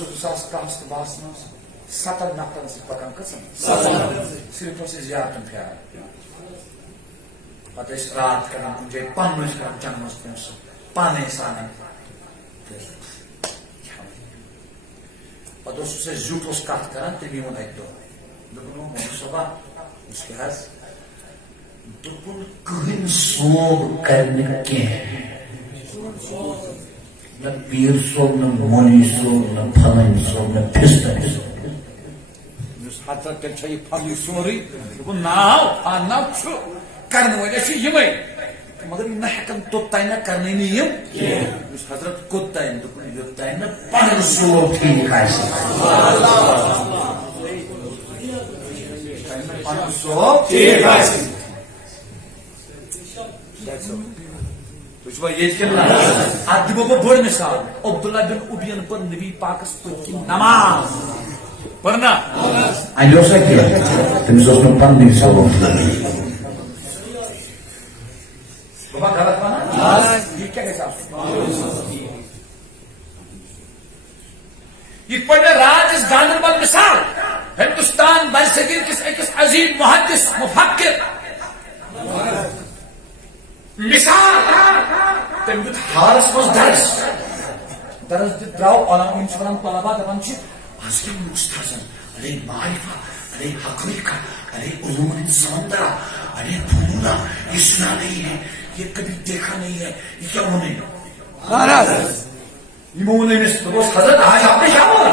2010 to 7 نفرن سے پکان کھسان صرف زیارتن پھیران پتہ رات کران کن جائے پن کران جنمس پونس پانے سان پتہ زیوٹ کت کران تمی وون اک دہ دون صبح اس کے حض دپن کہن صوب کرنے کی نہ پیر صوب نہ مولوی صوب نہ پھلن صوب نہ پھستر صوب حضرت تیل یہ پھل سوری دپن ناو کرنے والے یمے مگر یہ ہکن توتان نہ کرنے حضرت کوتان دپن یوتان نہ پن صوب ٹھیک پن صوب ٹھیک ات دمو بہ بڑ مثال عبداللہ بن ابین پر نبی پاکس پتکن نماز پڑھنا غلط مانا یہ کیا یہ پڑھنے رات اس گاندربل مثال ہندوستان برصغیر کس ایک عظیم محدث مفکر مثال تم دیت حالس مز درس درو علم طلبا دپان آج کے استاذن ارے معرفہ ارے حقیقہ ارے علوم سمندرہ ارے فنونہ یہ سنا نہیں ہے یہ کبھی دیکھا نہیں ہے یہ کیا ہونے حضرت آج آپ نے کیا بولا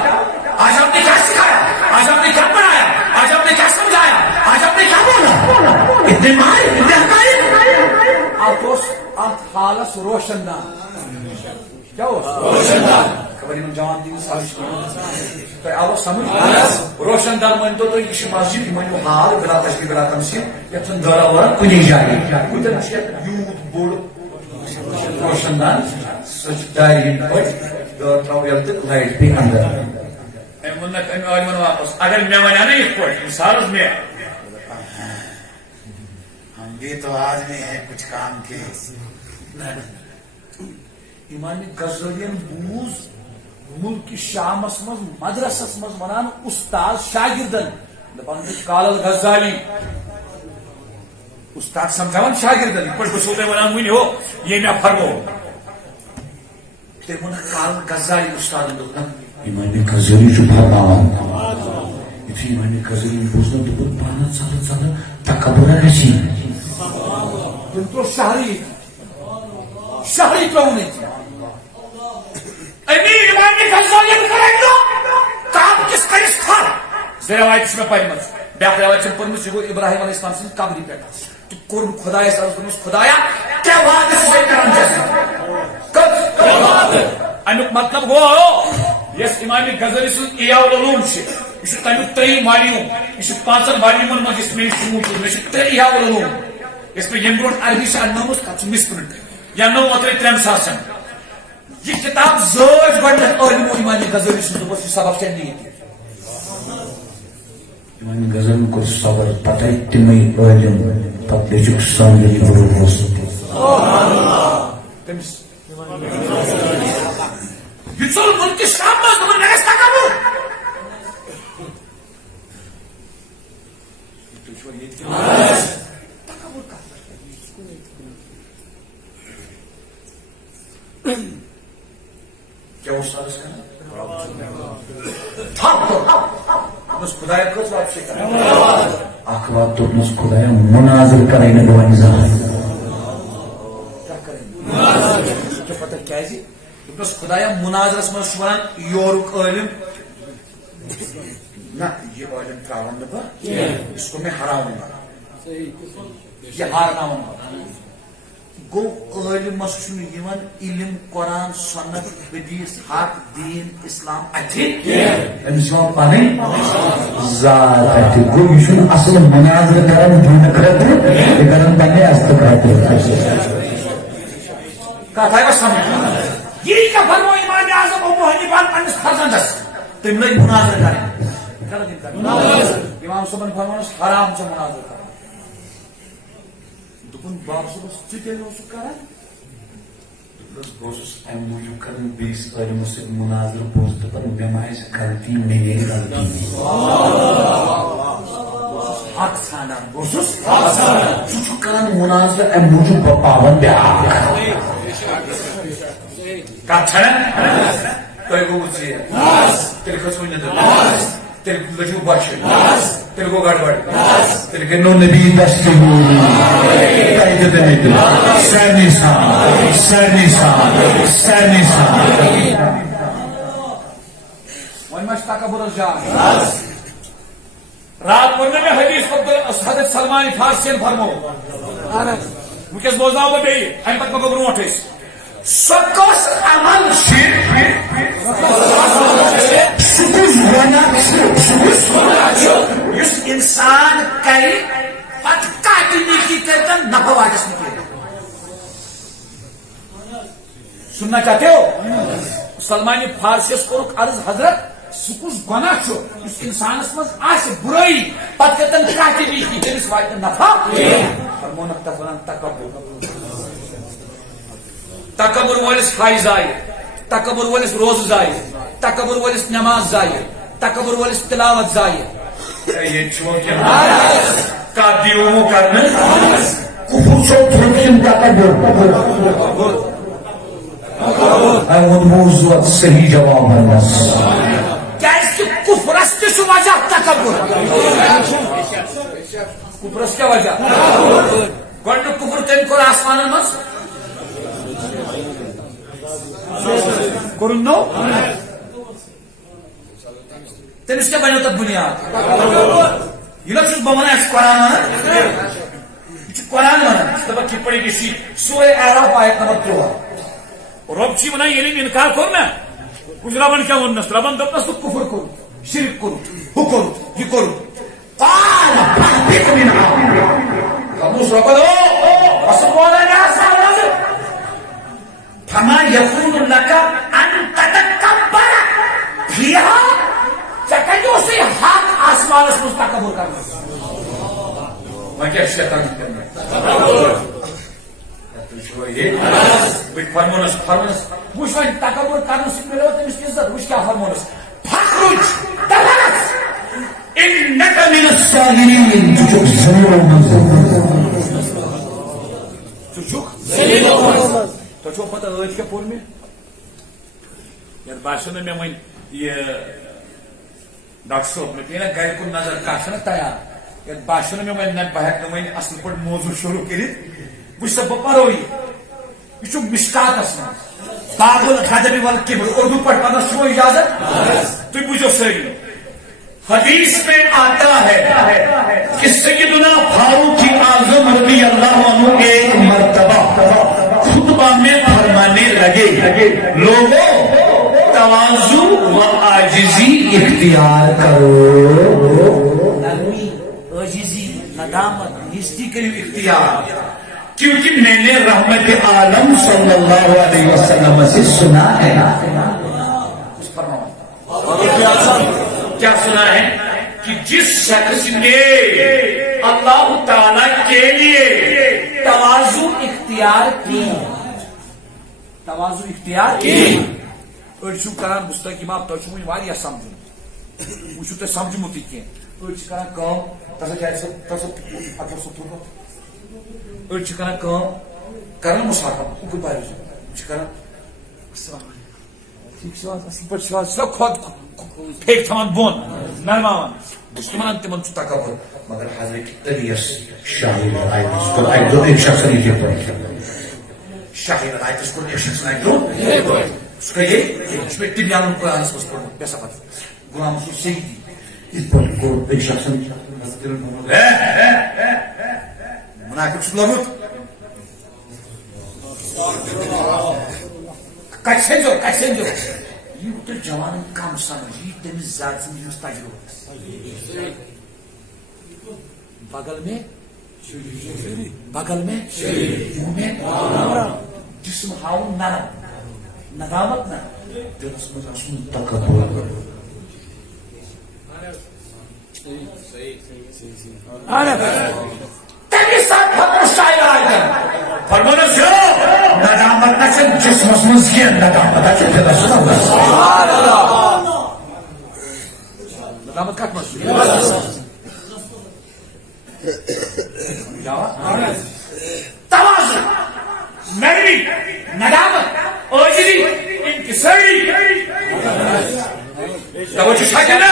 آج آپ نے کیا سکھایا آج آپ نے کیا پڑھایا آج آپ نے کیا سمجھایا آج آپ نے کیا بولا اتنے ماہر اتنے حقائق حالس روشن دان کیا روشن جوان دین تھی آو سمجھ روشن دان ورنو تھی یہ مسجد یہ ورنو حال بلا تشبیہ بلا تمثیل یت دورہ وورہ کن جائے یوت بوڑ روشن دان سہ دارِ ہند پہ دور ترو یل تو لائٹ پی اندر علمن واپس اگر مے ونیا نا یہ پہ مثال میں ہم بھی تو آدمی ہے کچھ کام کے امام غزالین بوز ملک شامس مز مدرسس مز ونان استاد شاگردن دپان قال الغزالی استاد سمجھاون شاگردن پہ بس ونان ون ہو یہ مے فرمو تم قال الغزالی استاد امام غزالی فرمان یتھی امام غزالی بوزن دپن پانا ژل ژل تکبر رسی تم تو شہری پہ امام غزالی کام کس کرس تھا روایت میں پہ بیاا روایت پڑھمت یہ گو ابراہیم علیہ السلام سن قبر پہ تو کورم خدایس عرض کرمس خدایا کیا وعدہ امیک مطلب گو یس امام غزالی سن احیاء العلوم یہ تمیک 3 والیوم یہ 5 والیومن مز اس میں شروع مے 3 احیاء العلوم اس پہ یم برو عربی سے انمت تک مسپرنٹ یا 9 اوترے 300 یہ کتاب زوج گڈ علم امام غزالی سن تو سبق چنی امام غزالی کو صبر پتہ تمے علم پتہ جو سمجھ برو سبحان اللہ تمس یہ چل ملک شام مز من نگس تکبر تو چھ یہ تکبر کا کیا استاد کرنا خدا کس بات سے اخبار تو خدا مناظر کرے نا کیا کریں پتہ کیا خدایا مناظرس مز یورک علم نہ یہ علم تراون بہ اس کو میں ہراؤں گا یہ ہارناون گو علمس علم قرآن سنت حدیث حق دین اسلام اتھی امس پن ذات اتھی گو یہ اصل مناظر کران دین خاطر یہ کران پنہ عزت خاطر کتھ آئی سمجھ یہ کیا فرمو امام اعظم ابو حنیفہ پنس فرزندس تم لگ مناظر کریں امام صاحب فرمانس حرام سے مناظر کریں دپن باب صبح ٹھیک کران I'm موجود کرن بیس علم سے مناظر بوزت پر ممائز غلطی میری غلطی حق سانا بوزس چوچو کرن مناظر ام موجود پاون بیاک کات چھنا کوئی کو بچی ہے تیرے کو سوئی ندر تیرے کو لجو بچے تیرے کو گڑبڑ تیرے کے نو نبی دستی قائد دیتے سر نیسان وہی مشتا کا برس جان رات پڑھنے میں حدیث حضرت سلمان فارسی فرمو وکس بوزناو بہ بیٚیہِ امہِ پتہٕ مگر برونٛٹھ أسۍ سۄ کۄس عمل چھِ سُہ کُس گۄناہ چھُ یُس اِنسان کرِ پتہٕ کاٹہِ نیکی کٔرِتھ نفع واٹس نہٕ کینٛہہ سننا چاہتے ہو سلمان فارسی کورُکھ عرض حضرت سُہ کُس گۄناہ چھُ یُس اِنسانس منٛز آسہِ بُرٲیی پتہٕ کٔرِتھ کاٹہِ نیکی تٔمِس واتہِ نہٕ نفع فرمونکھ تتھ ونان تکبر تکبر وٲلِس کھایہِ ضایہِ تکبر وٲلِس روزٕ ضایہِ تکبر وٲلِس نماز ضایہِ تکبر وٲلِس تلاوت ضایہِ ییٚتہِ چھُ کتھ دِیوٗ کرنہٕ کُفر چھُ تھوٚمُت تکبر موضوع صحیح جواب وننس کیازِ کفرس تہِ چھُ وجہ تکبر کفرس کیٛاہ وجہ گۄڈنیُک کفر تٔمۍ کوٚر آسمانن منٛز کوٚرُن نو تٔمِس کیٛاہ بنیو تتھ بُنیاد یہِ نہ چھُس بہٕ ونان اَسہِ قرآن ونان یہِ چھُ قرآن ونان یہِ چھُ دپان کِتھ پٲٹھۍ گژھِ سورہ اعراف آیت نمبر 3 رب چھ ونان ییٚلہِ أمۍ انکار کوٚر نا کُس ربن کیٛاہ ووٚننس ربن دوٚپنس ژٕ کُفر کوٚرُتھ شرک کوٚرُتھ ہُہ کوٚرُتھ یہِ کوٚرُتھ دوٚپنس رۄبن فما يكون لك ان تتكبر فيها ژےٚ کتہِ اوسُے حق آسمانس منٛز تکبر کرنس وۄنۍ کیٛاہ شیطان کرنس فرمونس وچ وۄنۍ تکبر کرنہٕ سۭتۍ مِلیو تٔمِس عزت وچ کیٛاہ فرمونس فخرج تبرس انك من الصاغرين ژٕ چھُکھ ذلیلو منٛز تۄہہِ چھو پتہ ٲدۍ کیٛاہ پوٚر مےٚ یتھ باسیو نہٕ مےٚ وۄنۍ یہِ ڈاکٹر صٲب مےٚ پیٚیہِ نا گرِ کُن نظر کتھ چھےٚ نا تیار یتھ باسیو نہٕ مےٚ وۄنۍ نہ بہٕ ہٮ۪کہٕ نہٕ وۄنۍ اصل پٲٹھۍ موضوع شروع کٔرِتھ وٕچھ سا بہٕ پرو یہِ چھُ مشکاتس منٛز باب الغضب والکبر اردو پٲٹھۍ پرنس چھُو اجازت تُہۍ بوٗزِو سٲری حدیث میں آتا ہے کہ سیدنا فاروق اعظم رضی اللہ عنہ ایک مرتبہ خطبہ میں فرمانے لگے لوگوں تواضع و عاجزی اختیار کرو نرمی عاجزی ندامت نیستی کرو اختیار کیونکہ میں نے رحمت عالم صلی اللہ علیہ وسلم سے سنا ہے کیا سنا ہے کہ جس شخص نے اللہ تعالی کے لیے تواضع اختیار کی أڑۍ چھِو کران مستقیم آپ تۄہہِ چھُو وۄنۍ واریاہ سمجھُن وۄنۍ چھُو تۄہہِ سمجھمُتٕے کینٛہہ أڑۍ چھِ کران کٲم أڑۍ چھِ کران کٲم کران مُسافر اُکُن بارِ چھِ کران ٹھیٖک چھُ حظ اصل پٲٹھۍ چھُ حظ سۄ کھۄد پھیٚکۍ تھاوان بۄن نرماوان بہٕ چھُس وَنان تِمن چھُ تکبر مگر حضرت علیس شاہی رایتس کوٚر اکہِ دۄہ أکۍ شخصن یِتھے پٲٹھۍ شاہی رایتس کوٚر أکۍ شخصن اکہِ دۄہ سُہ گٔیے چھُ مےٚ تِم یالن قرآنس منٛز پوٚرمُت بے سفر غلام رسول سیدی یِتھ پٲٹھۍ کوٚر أکۍ شخصن مناقب چھُ لوٚگمُت کتہِ ژھٕنزو یہِ تۄہہِ جوانن کم سمجھ یہِ تٔمِس زیادٕ سمجھ یُس تجربہٕ بغل میں منہ میں جسم ہاؤن نرم ندامت نہ دلس منٛز آسُن تکبر تمہِ ساتہٕ فرمونس ندامت نہ گژھن جسمس مز کینٛہہ ندامت ندامت کتھ منٛز توازن نرمی ندامت عاجزی انکساری توجہ چھا کہ نہ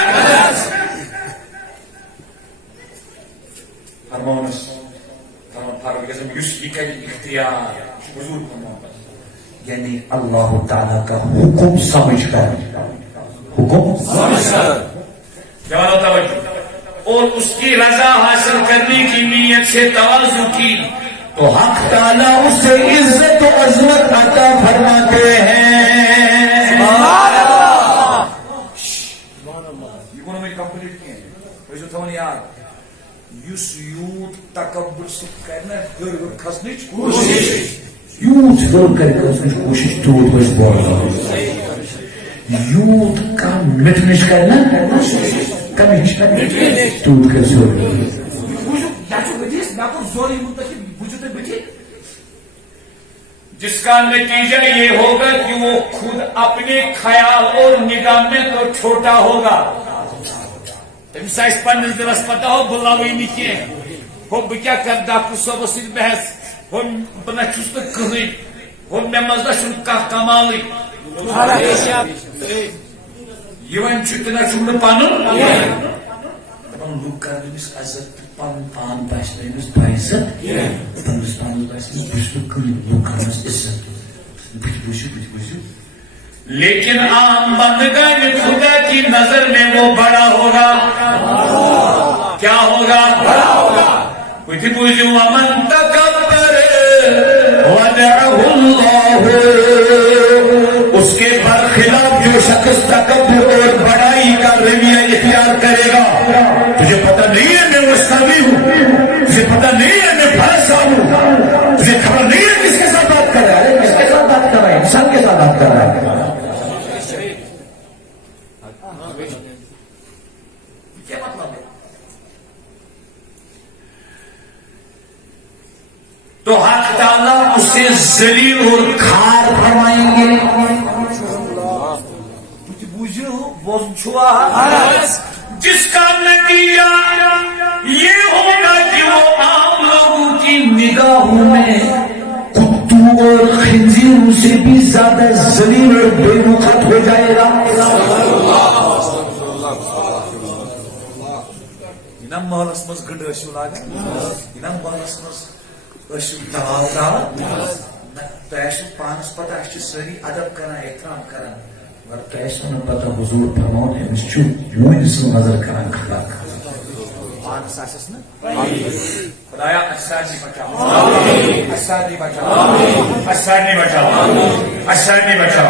فرمانس فرق گژھن یُس یہِ کرِ اختیار حضور فرمان یعنی اللہ تعالیٰ کا حکم سمجھ کر حکم جوانو توجہ اور اس کی رضا حاصل کرنے کی نیت سے تواضع کی تو حق تعالیٰ اسے عزت و عظمت عطا فرماتے ہیں. یہ کو میں کمپلیٹ کیا ہے جو تھا یاد یوس یوت تکبر سے کرنا ہر کھسنچ کوشش یوت ہر کھسنچ کوشش توت بس بول یوت کا مٹنش کرنا کمچ توت کر زور جس کا نتیجہ یہ ہوگا کہ وہ خود اپنے خیال اور نگاہ میں تو چھوٹا ہوگا تمس آس پنس دلس پتہ ہو بلاوی نی کی ہو بہ کیا کر ڈاکٹر صاحب سی بحث ہو بہ نچھس تو کہین ہو مے مزہ چھ کھا کمالے یہ ون چتنا چھ پن لوگ کر عزت پن پان باسے تمس باعزت تمس پانس باسے بس لوگ کرنس عزت بوزو لیکن عام بندگان خدا کی نظر میں وہ بڑا ہوگا. کیا ہوگا؟ بڑا ہوگا. بوزو ومن تکبر ودعه اللہ اس کے برخلاف جو شخص تکبر اور بڑائی کا رویہ اختیار کرے گا تجھے پتہ نہیں ہے میں وسطاوی ہوں تجھے پتہ نہیں ہے میں فارسا ہوں تجھے خبر نہیں ہے کس کے ساتھ بات کر رہا ہے کس کے ساتھ بات کر رہا ہے انسان کے ساتھ بات کر رہا ہے. کیا مطلب ہے؟ تو حق تعالیٰ اسے ذلیل اور کھار فرمائیں گے. جس کا نتیجہ یہ ہوگا کہ وہ عام لوگوں کی نگاہوں میں کتوں اور خنزیروں سے بھی زیادہ ذلیل اور بے وقت ہو جائے گا. انم محلس مز گڈ ٲسِو لاگان انم محلس مز ٲسِو دال تراوان تۄہہِ آسِو پانس پتہ أسۍ چھِ سٲری ادب کران احترام کران مگر تۄہہِ آسِوٕ نہٕ پتہ حضور فرماوُن أمِس چھُ ہوٗنۍ سٕنٛز نظر کران خطا پانس آسٮ۪س نہٕ خدایا اَسہِ سارنٕے بچاو اَسہِ سارنٕے بچاو اَسہِ سارنٕے بچاو اَسہِ سارنٕے بچاو.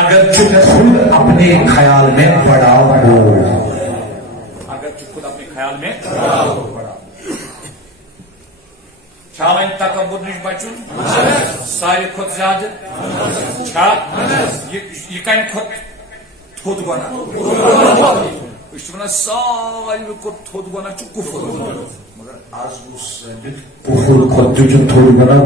اگر چُپ خود اپنے خیال میں بڑا ہو خود اپنے خیال میں بڑا چھا وین تکبر نش بچن ساری کھت زیادہ چھا یہ کم کھت تھوٚد گۄناہ أسۍ چھِ ونان ساروی کھۄتہٕ تھوٚد گۄناہ چھُ کُفر مگر آز گوٚو ثٲبت کُفر کھۄتہٕ تہِ چھُ تھوٚد گۄناہ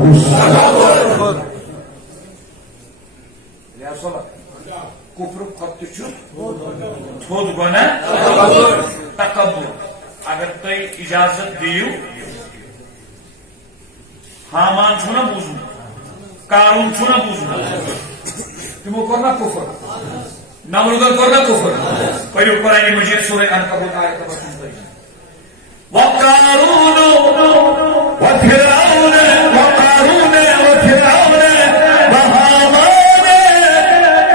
کُفر کھۄتہٕ تہِ چھُ تھوٚد گۄناہ تکبر. اگر تُہۍ اجازت دِیِو حامان چھُ نا بوٗزمُت قارون چھُ نا بوٗزمُت تِمو کوٚر نا کُفر نمرودن کوٚر نا کُفر پٔرِو قرآنِ مجیٖد سورہ عنکبوت آیت نمبر 45 وقارون وفرعون وقارون وفرعون وهامان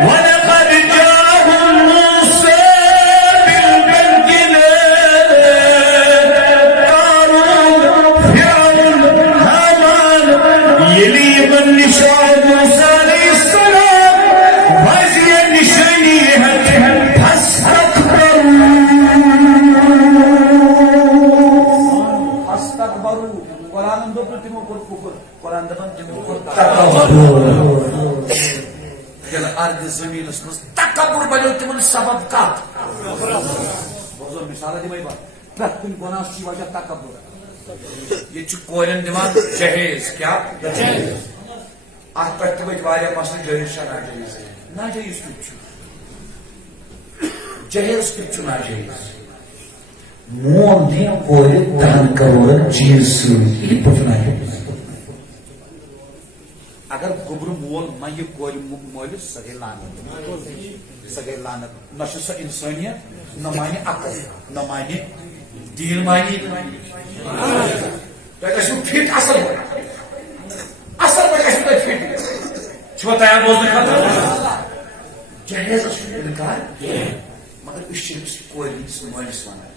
ولقد جاءهم موسى بالبينات قارون فرعون هامان يلي من نشاء موسى عليه السلام وزي نشاني ارد زمینس مز تکبر بنو تمن سبب کت بوزو مثال دمے با پرت کن گناہ چھ وجہ تکبر یہ چھ کورن دمان جہیز کیا ات پہ تہ ورتھ مسئلہ جہیز ناجائز ناجائز کت جہیز کت ناجائز مول دی کور 10 کروڑ چیز سی ناجائز اگر گوبر مول منگہ کور مولس سہ گئی لعنت نہ سہ انسانیت نہ مانہ عقل نہ مانہ دین مانی تہ گژھو فٹ اصل پہ گژھو تہ فٹ چھو تیار بوزن خاطر جہیز انکار مگر اس کور ہندس مالس ونان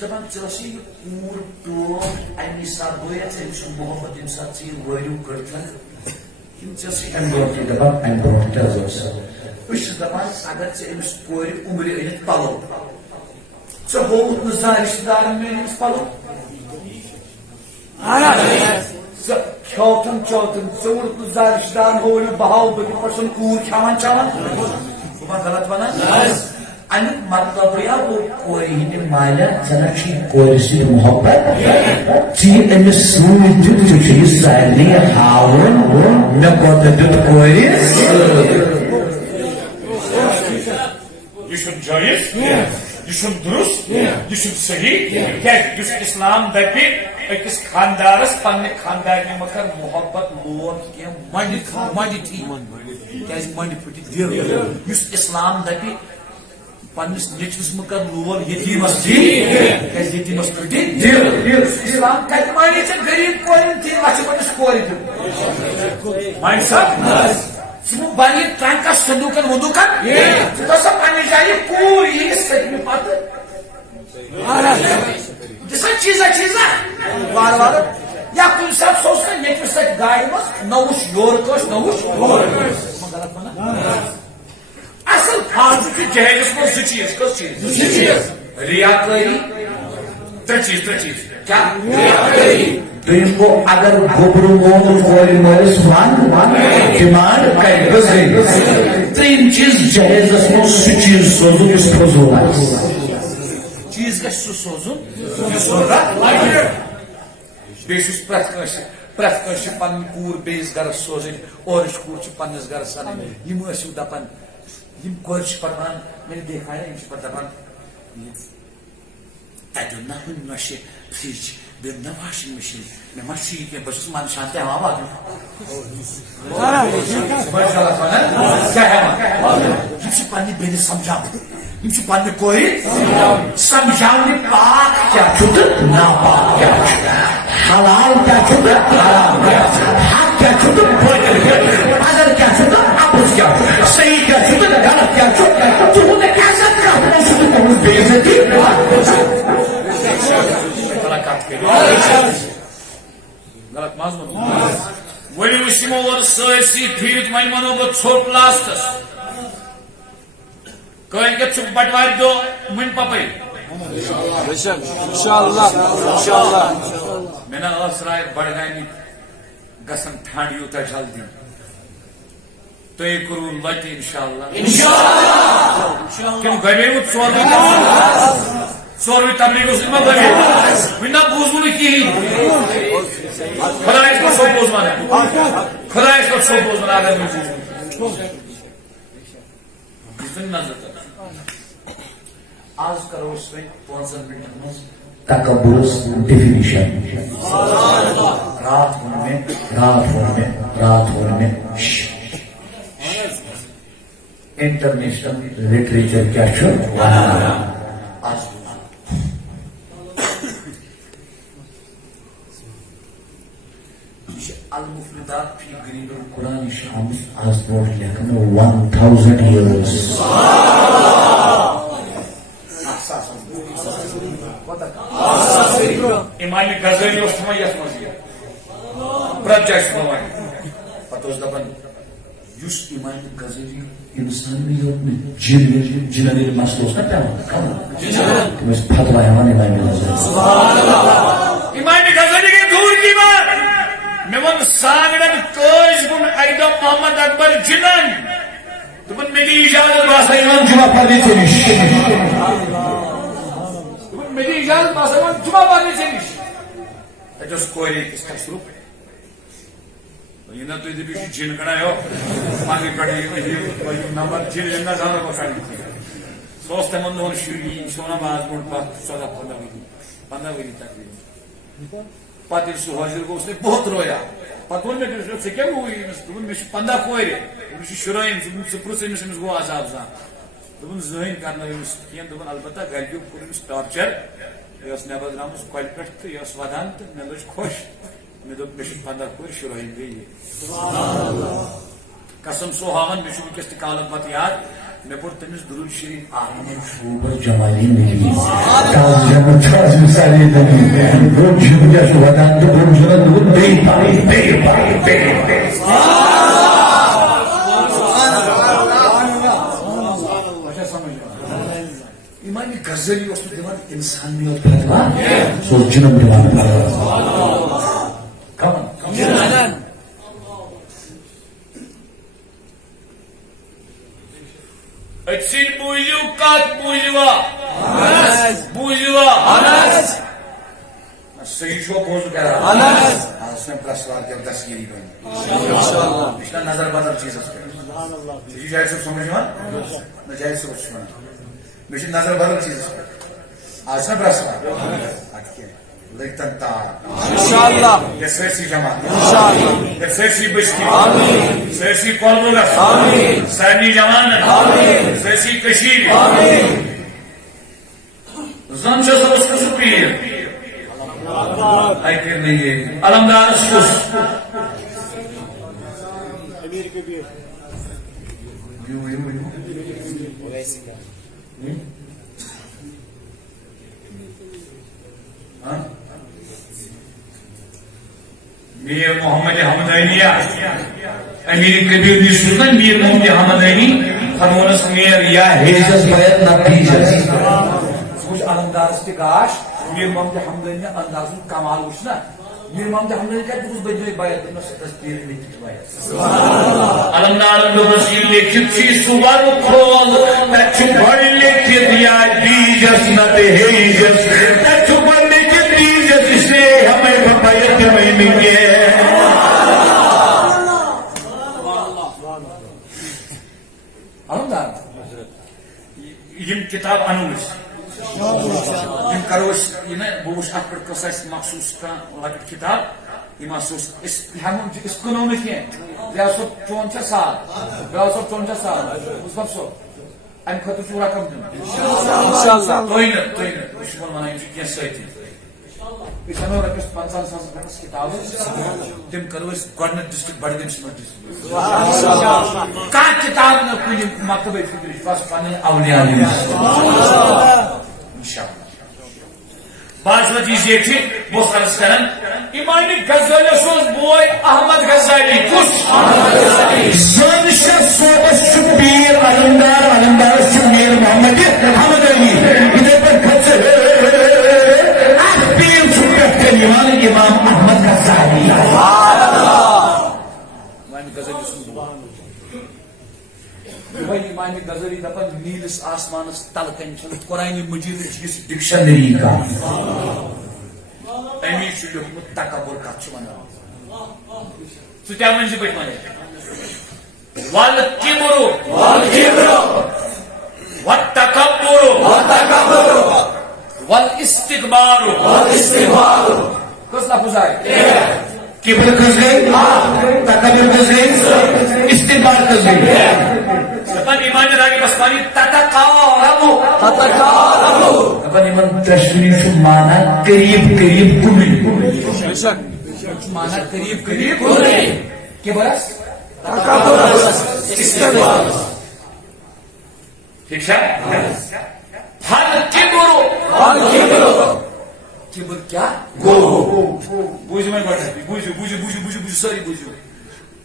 دپان ژے یہ کور ٹوٹ امی سات بٲیت أمس محبت ییٚمہِ ساتہٕ ژٕ یہِ وٲرِو کٔڑتھ یم ژےٚ امہِ برونٛٹھ تہِ دپان امہِ برونٛٹھ تہِ حظ اوس بہٕ چھُس دپان اگر ژےٚ أمِس کورِ عُمرِ أنِتھ پلو ژےٚ ہووُتھ نہٕ زانٛہہ رشتہٕ دارن مےٚ أمِس پلو ژٕ کھیوتھن چوتھن ژےٚ ووٚنُتھ نہٕ زانٛہہ رشتہٕ دارن ہووُے نہٕ بہٕ ہاو بہٕ کِتھ پٲٹھۍ چھُسن کوٗر کھٮ۪وان چٮ۪وان بہٕ ما غلط ونان امیُک مطلب یا گوٚو کورِ ہٕنٛدِ مالہِ ژےٚ نہ چھُے کورِ سۭتۍ محبت ژٕ أمِس سۭتۍ دیُت ژٕ چھُ یہِ سارنٕے ہاوُن مےٚ کوتاہ دیُت کورِ یہ چھُنہٕ جٲیِز یہ چھُنہٕ درست یہ چھُنہٕ صحیح کیازِ یُس اسلام دپہِ أکِس خاندارس پننہِ خاندارنہِ مہ کر محبت لول کینٛہہ منڈِ تھی کیازِ منڈِ پھٕٹہِ دِل یُس اسلام دپہِ پنس نیچوس مہ کر لول یتیمس دی کیازِ یتیمس پھٕٹہِ دِل اسلام کتہِ مانی ژےٚ غریب کورٮ۪ن دِنۍ لچھِ پننس کورِ دیُن مانہِ سا ژٕ بنہِ ٹرنکس صندوقن وندوقن ژٕ دپسا پننہِ جایہِ کوٗر یی سٔتمہِ پتہٕ دِسا چیٖزا وارٕ وارٕ یا کُنہِ ساتہٕ سُہ اوس نہ نیچوِس سۭتۍ گاڑِ منٛز نہ وٕچھ یورٕ کٲنٛسہِ نہ وٕچھ غلط ونان اصل فاضل کے جہیزس میں زٕ چیز کس چیز ریاکاری ترٛےٚ چیز کیا ریاکاری دوٚیِم گوٚو اگر گوٚبرٕ مول کورِ مٲلِس ون ڈِمانڈ کرِ غذٲیی ترٛیٚیِم چیٖز جہیزس منٛز سُہ چیٖز سوزُن یُس فضوٗل آسہِ چیز گژھِ سُہ سوزُن یُس ضروٗرت لگہِ بیٚیہِ چھُس پرٛٮ۪تھ کٲنٛسہِ چھِ پنٕنۍ کوٗر بیٚیِس گرس سوزٕنۍ اورٕچ کوٗر چھِ پننِس گرس انٕنۍ یِم ٲسِو دپان یم کورِ چھِ پتہٕ ونان مےٚ نے دیکھا ہے یم چھِ پتہٕ دپان تتہِ اوٚن نہ ہُم نۄشہِ فرج بیٚیہِ اوٚن نہ واشنگ مشیٖن مےٚ ما چھُ یہِ کینٛہہ بہٕ چھُس منٛدچھان تہِ ہٮ۪وان واتُن یم چھِ پننہِ بیٚنہِ سمجھاوان یم چھِ پننہِ کورِ سمجھاونہِ پاک کیٛاہ چھُ تہٕ ناپاک کیٛاہ چھُ حلال کیٛاہ چھُ تہٕ حرام کیٛاہ چھُ حق کیٛاہ چھُ تہٕ باطل کیٛاہ چھُ پزر کیٛاہ چھُ تہٕ اپُز کیٛاہ چھُ صحیح کیٛاہ چھُ تہٕ غلط کیٛاہ چھُ تُہُنٛد عزت کتھ منٛز چھُ تہٕ تُہُنٛد بے عزتی غلط مضمون ؤلِو أسۍ یِمو اور سٲرسٕے پھیٖرِتھ وۄنۍ وَنو بہٕ ژھوٚٹ لاسٹس کٲلۍکٮ۪تھ چھُ بٹوارِ دۄہ وٕنۍ پپٲرۍ مےٚ نہ ٲس راے بڈگامہِ گژھن ٹھنڈ یوٗتاہ جلدی تُہۍ کوٚروٕ لٹہِ انشاءاللہ کِنہٕ گَمیوٕ ژوروٕے تبلیغو سۭتۍ ما گَمیوٕ وٕنہِ نہ بوٗزوٕ نہٕ کِہیٖنۍ خۄدایس پٮ۪ٹھ چھو بوزان خۄدایس پٮ۪ٹھ چھو بوزان اگر نہٕ بوٗزوٕ نظر آز کرو أسۍ وۄنۍ 5 منٹن منٛز تکبرس ڈیفینیشن رات ووٚن مےٚ انٹرنیشنل لٹریچر کیا چھُ ونان آز المفردات فی غریب القرآن شامس آز برونٛٹھ لیکھنہٕ 1000 years امام غزالی اوس تھاوان یتھ منٛز یہِ پرٛٮ۪تھ جایہِ چھُ تھاوان پتہٕ اوس دپان یُس امام غزالی انسانٕے یوت نہٕ جنن ییٚلہِ مسلہٕ اوس نا پٮ۪وان تِم ٲسۍ فتوا ہٮ۪وان امام غزالی امام غزالی گٔے دوٗر کی بات مےٚ ووٚن سانگڑن کٲج گوٚن اکہِ دۄہ محمد اکبر جنن دوٚپُن مےٚ دِ اِجازت بہٕ ہسا یِوان جمعہ پرنہِ ژےٚ نِش مےٚ دِ اِجازت بہٕ ہسا یِوان جمعہ پرنہِ ژےٚ نِش تتہِ اوس کورِ أکِس خسرُک یہ نہ تو جن کڑا ہو پانی پڑے نمبر جن نہ زیادہ پکڑی سوس تمام دون شری سونا باز بوڑ پاک 14-15 وري تقریبا پتہ سہ حاضر گو اس نے بہت رویا پتہ ون مے سے کیا ہوئی دون مے 15 کورِ مے شراین ژٕ پرژھ أمِس أمِس گو عذاب زان دون زہین کرنا أمِس کینٛہہ دون البتہ گرِکیو کوٚر أمِس ٹارچر یہ اس نبر درامس کۄلہِ پٮ۪ٹھ تہٕ یہِ ٲس ودان تہٕ مےٚ لٔج خۄش مےٚ دوٚپ مےٚ چھِ 15 کورِ شراین گٔیہِ قسم سو ہاون مےٚ چھُ وٕنکٮ۪س تہِ کالہٕ پتہٕ یاد مےٚ پوٚر تٔمِس درود شریف آمن شوبر جمالی نبی کاجم چاز مثالی نبی روم جمجا شو ودان تو روم جنا دو بے ایمانی غزلی اس تو دیوان انسانیت پھیلا سو جنم دیوان پھیلا کم اتسین بوجو کات بوجوا صحیح شو بوز کرا اس نے پرسوار کے دستگیری بنی اس کا نظر بدل چیز اس پہ یہ جائے سب سمجھنا نہ جائے سب سمجھنا مجھے نظر بدل چیز اس پہ آج نے پرسوار لگتن تار انشاءاللہ یہ سیسی جماعت انشاءاللہ یہ سیسی بشتی آمین سیسی کولبولس آمین سینی جوان آمین سیسی کشیر آمین زن سے اس کو سپیر آئی پھر نہیں ہے علمدار اس امیر کبیر میر محمد حمدانیہ امیر کبیر دی سنن میر محمد حمدانی فرمونس میر یا حیزت بیت نتیجت سوچ علمدار استقاش میر محمد حمدانی انداز کمال وچنا میر محمد حمدانی کہتے ہیں اس بجوئی بیت انہوں سے تصدیر لیکت بیت علمدار انداز کی لیکت چی سوار کھول تچو بڑ لیکت یا دیجس نت حیزت تچو بڑ لیکت دیجس اس نے ہمیں بیت میں ملے علمدار یم کتاب انوس یم کروس یہ بوش ات پہ کس اس مخصوص کا لکٹ کتاب یہ مخصوص اس ہم اس کنو میں کیا ہے سو 54 سال سو 54 سال اس وقت سو ام خطر چھ رقم دن انشاءاللہ توین اس کو ونان چھ کیا سیتی اس ہمیں رکھس 50 سال پھس کتاب تم کروس گورنمنٹ ڈسٹرکٹ بڑگم سمجھ کا کتاب نہ کوئی مکتب فکر بس پنے اولیاء انشاءاللہ بعض وجیز یہ تھی وہ خرچ کرن امام غزالی سوز بوئے احمد غزالی کس زن شخص صوبت شبیر علمدار شبیر محمد حمدانی ادھر پر خرچ پیر چھپت کلیمان امام احمد غزالی امام غزالی سوز بھائی امام غزالی دپن نیلس آسمانس تل کن قرآن مجید اس ڈکشنری کا امی چھ لیکھمت تکبر کت چھ ونان ژٕ تہِ ون پٲٹھۍ ونان والکبر والتکبر والاستکبار کس لفظ آئے کبر کس گئی تکبر کس گئی استکبار کس گئی دپن ایمان راگی بسمانی تتقاربو دپن ایمان تشریف مانا قریب قریب کمی مانا قریب قریب کی برس استقبال ٹھیک ہے ہر کبر کیا بوجھ میں بڑھتا ہے بوجھ ساری بوجھ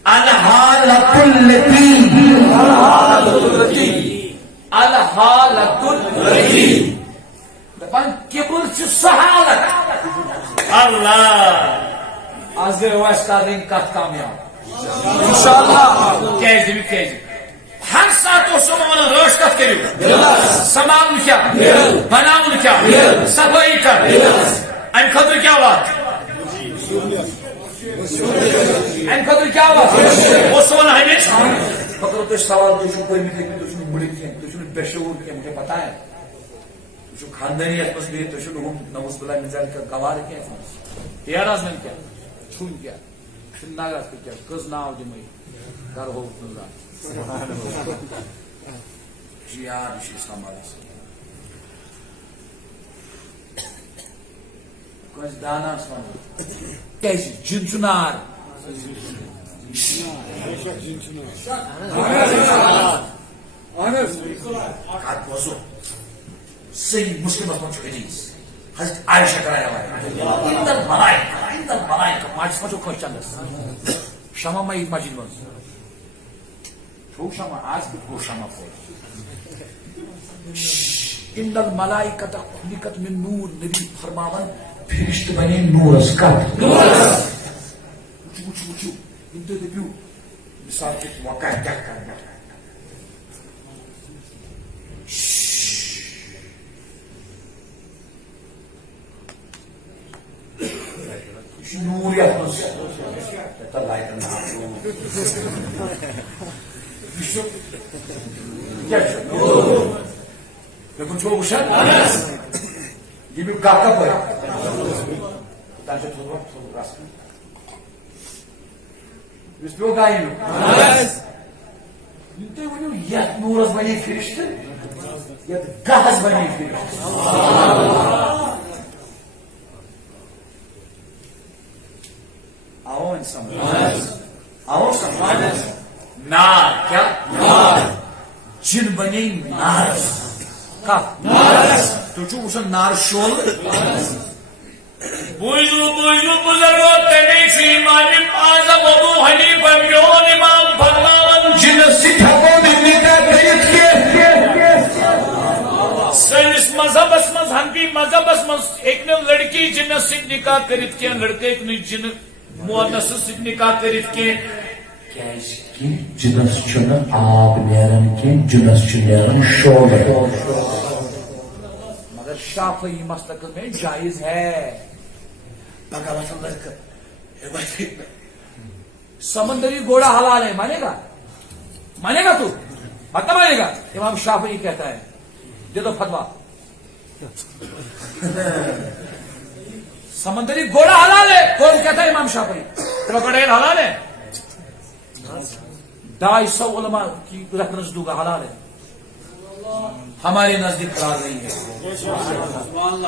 الحالت التي دپان کبر چھ سہالت اللہ آج گئے ویس کا دن کت کامیاب انشاءاللہ کیز ہر ساتھ تو سمان روش کت کریو سمان کیا بناون کیا صفائی کر ام خطر کیا بات امہ خاطر کیا وہ سون ہمیشہ مگر تھی سوال تھی پرمت لیکن تھی مڑت کی تھی بے شعور کی مجھے پتہ ہے تھی خاندانی ات مز بہت تھی نوز بلا مزاج کا گوار کی یاراز میں کیا چھن کیا ناگا کیا کس ناو دم کر ہو جی یار یہ اسلام آباد کس دانس ون جن چنار صحیح مسلم من حدیث حضرت عائشہ کرا ماجس مجھے کھوش چندس شمع مئی مسجد من چھو شمع آج بھی چھو شمع پھول ان الملائکۃ خلقت من نور نبی فرماون فرشت بنے نورس کت وچو انتو دپیو مثال کے موقع کیا کرنا نور یت مز لائٹن لیکن چھو وشن یہ بھی گا کپ ہے اس پہ گائے تھی ونو یت نورس بنے فرشت یت گہس بنے فرشت آؤ سمجھ آؤ سمجھ نار کیا جن بنے نارس کپ تو چھو وشن نار شول بوزو بزرگو تبھی سی امام اعظم ابو حنیفہ میون امام فرماون جن سٹھکو میں نکاح کریت کے سنس مذہبس مز ہنفی مذہبس مز ایک لڑکی جنس ست نکاح کرت کی لڑکے ایک جن مونس ست نکاح کرت کی جنس چھن آب نیرن کی جنس چھن نیرن شعلہ مگر شافعی مسلک میں جائز ہے بغاوت لڑکا سمندری گھوڑا حلال ہے مانے گا تو مت مانے گا امام شافعی کہتا ہے دے دو فتوا سمندری گھوڑا حلال ہے کون کہتا ہے امام شافعی کروکوڈائل حلال ہے 250 علماء کی ریفرنس دوں گا حلال ہے ہمارے نزدیک حلال نہیں ہے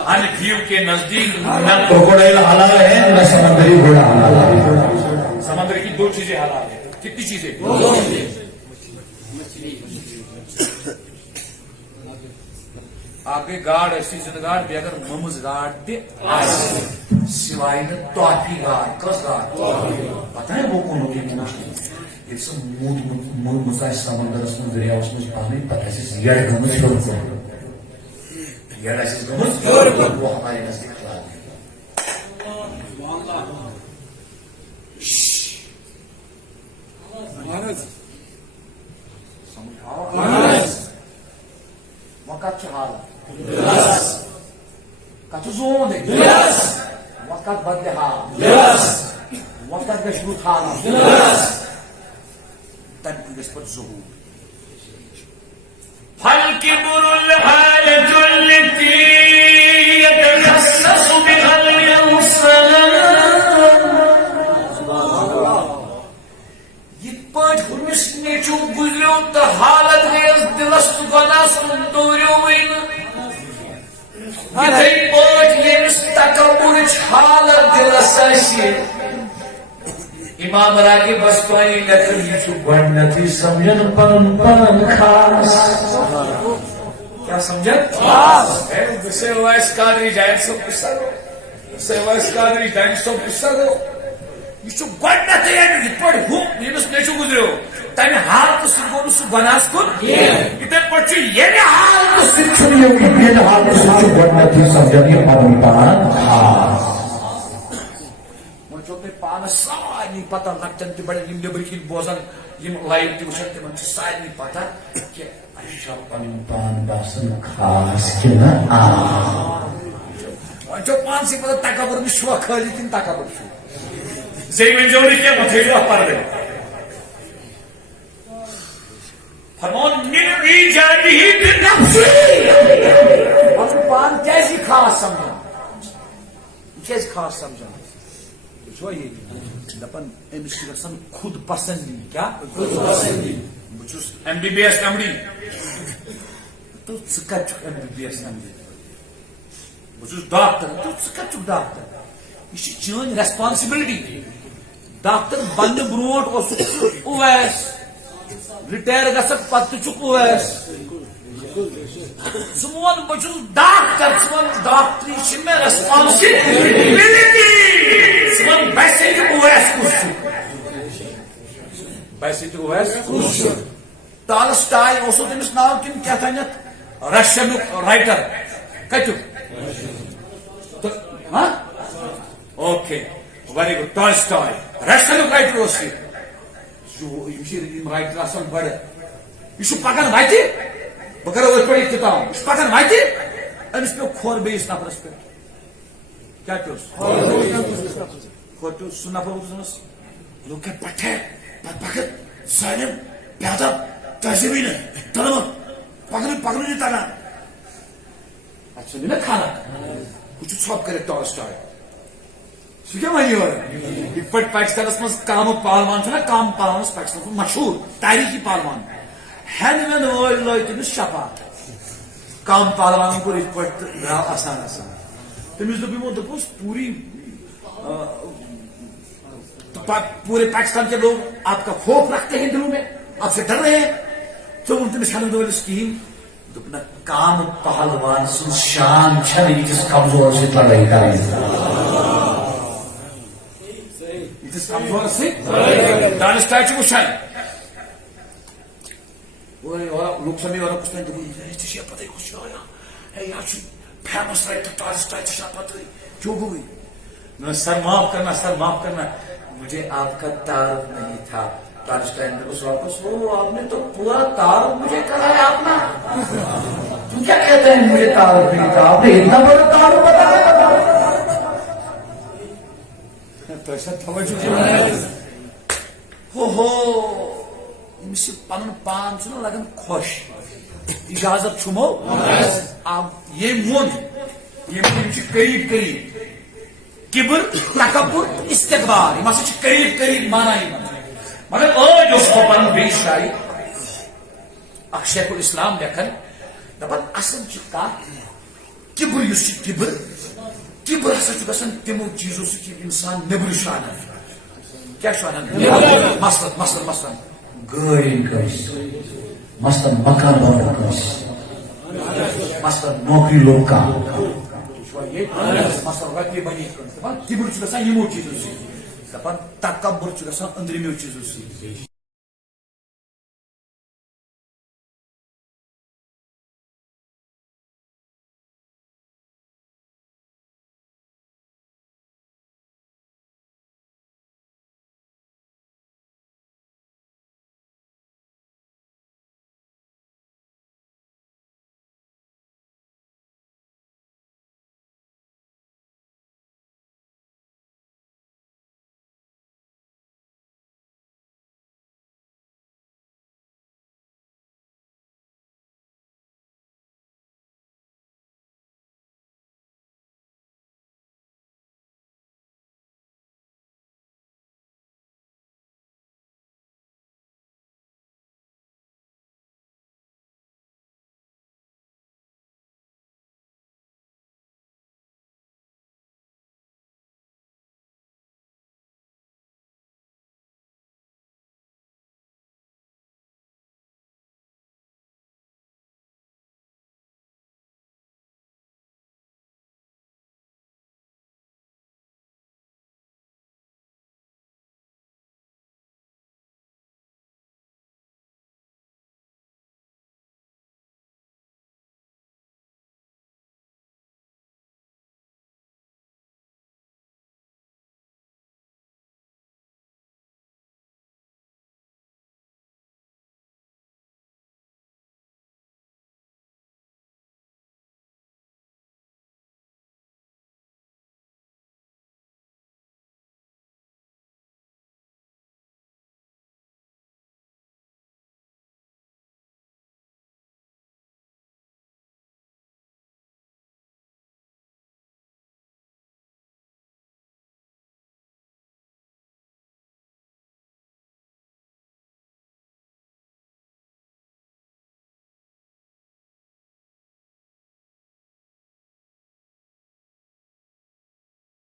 حنفیوں کے نزدیک نہ کروکوڈائل حلال ہے نہ سمندری گھوڑا حلال ہے سمندر کی 2 چیزیں حلال ہے کتنی چیزیں آپ کے گاڑ ایسی گاڑ بھی اگر ممز گاڑ دے سوائے توفی گاڑ کس گاڑ پتہ ہے وہ کون ہوگی یہ سب مود مزاج سمندر اس میں دریا اس میں پانی پتہ ہے یہ گمز شروع کرو یہ ایسے گمز وہ ہمارے نزدیک حلال ہے سمجھاؤ وقت حال کت زون وقت بدل حال وقت گشت حال تم گھس پہ ظہور فالكبر الحالة التي يتخصص بها یہ پاٹ ہمس نیچو گزرو تو حالت گیس دلس تو گناس کن دوریو وین یہ پاٹ یمس تکبر حالت دلس آسی امام راغب بستوانی لکھن یہ چھو گوڑنتی سمجھن پن خاص کیا سمجھن؟ سے وائس قادری جائن سو پسر سے وائس قادری جائن سو پسر یہ چھو گوڑنتی یعنی یہ پاٹ ہم یمس نیچو گزرو تمہیں حالت سے گونو سو گناس کن اتنے پچھو یہ حالت سے چھو یہ حالت سے چھو گوڑنتی سمجھن یہ پن خاص پانس سارے پتہ لکچن تہ بڑے نبر کن بوزان لائو تہ وچان تم سارے پتہ کہ اچھا پن پان باسن خاص کن وچو پان سی پتہ تکبر میں شو خالی کن تکبر شو زی ونجو کیا متھیجو پردے فرمان من ایجادہ بنفسی پنن پان کیسی خاص سمجھان کیسی خاص سمجھان جو یہ دپن امس چھ گژھان خود پسندی کیا خود پسندی بچوس M B B S M D تو ژٕ کتہِ چھُکھ M B B S M D بچوس ڈاکٹر تو ژٕ کتہِ چھُکھ ڈاکٹر یہ چھ چٲنۍ ریسپانسبلٹی ڈاکٹر بننہٕ برونٹھ اوسُکھ اویس رِٹایر گژھکھ پتہٕ چھُکھ اویس ژٕ وون بہٕ چھُس ڈاکٹر ژٕ وون ڈاکٹری چھِ مےٚ ریسپانسبلٹی ژٕ وَن باسے کہ اویس کُس چھُ باسے کہ اویس کُس چھُ ٹالسٹاے اوسو تٔمِس ناو کِنہٕ کیٛاہ تانٮ۪تھ رشینُک رائٹر کتیُک اوکے ویری گڈ ٹالسٹاے رشینُک رائٹر اوس یہِ یِم چھِ یِم رایٹر آسان بڑٕ یہِ چھُ پکان وتہِ بہٕ کرو أتھۍ پٮ۪ٹھ اِختِتام یہِ چھُ پکان وتہِ أمِس پیوٚو کھۄر بیٚیِس نفرس پٮ۪ٹھ کیٛاہ پیوٚس کھۄر پیوٚو سُہ نفر اوس أمِس لوگ کے پٹھے پکت ظالم پیادہ تہذیبی نے تلمت پکڑ نہیں تگان اتھ ژھٕنہِ نا کھانا ہُہ چھُ ژھۄپ کٔرِتھ ٹالسٹاے سُہ کیٛاہ وَنہِ یورٕ یِتھ پٲٹھۍ پاکستانس منٛز کامہٕ پالوان چھُنہ کام پالوانس پاکستانس منٛز مشہوٗر تاریخی پالوان ہٮ۪نہٕ وٮ۪نہٕ وٲلۍ لٲگۍ تٔمِس شپا کم پہلوانن کوٚر یِتھ پٲٹھۍ تہٕ درٛاو آسان آسان تٔمِس دوٚپ یِمو دوٚپُس پورے پاکستان کے لوگ آپ کا خوف رکھتے ہیں دلوں میں آپ سے ڈر رہے ہیں تو ووٚن تٔمِس ہٮ۪نہٕ وٲلِس کِہیٖنۍ دوٚپ نہ کام پہلوان سٕنٛز شان چھنہٕ یِتھِس کمزور سۭتۍ لڑٲے کرٕنۍ یِتھِس کمزور سۭتۍ ٹالسٹاے چھُ وٕچھان لوگ سمے اور کچھ نہیں ژےٚ پتہ کُس چھُ ہے یہِ چھُ فیمس رائٹر ٹالسٹاے ژےٚ چھا پتہ کیوں ہوئی نہ سر معاف کرنا مجھے آپ کا تعارف نہیں تھا ٹالسٹائی نے اس واپس وہ آپ نے تو پورا تعارف مجھے کرایا اپنا تم کیا کہتے ہیں مجھے تعارف نہیں تھا آپ نے اتنا بڑا تعارف بتایا تو ایسا توجہ ہو امس پن پان چھ لگان خوش اجازت چھمو آپ یہ مون قریب قریب کبر تکبر استکبار یہ ہسا قریب قریب مانا مگر آج اس کو پن بیش شاعری اخ شیخ الاسلام لیکھن دپان اصل کت کبر اس کبر کبر ہسا گژھان تمو چیزوں سۭتۍ انسان نبر شانان کیا شانان مثلاً گٲڑۍ کٲنٛسہِ مثلاً مکان بنوو کٲنٛسہِ مثلاً نوکری لوگ کانٛہہ مثلاً رۄپیہِ بنے کٲنٛسہِ دپان کبر چھُ گژھان یِمو چیٖزو سۭتۍ دپان تکبر چھُ گژھان أنٛدرِمیو چیٖزو سۭتۍ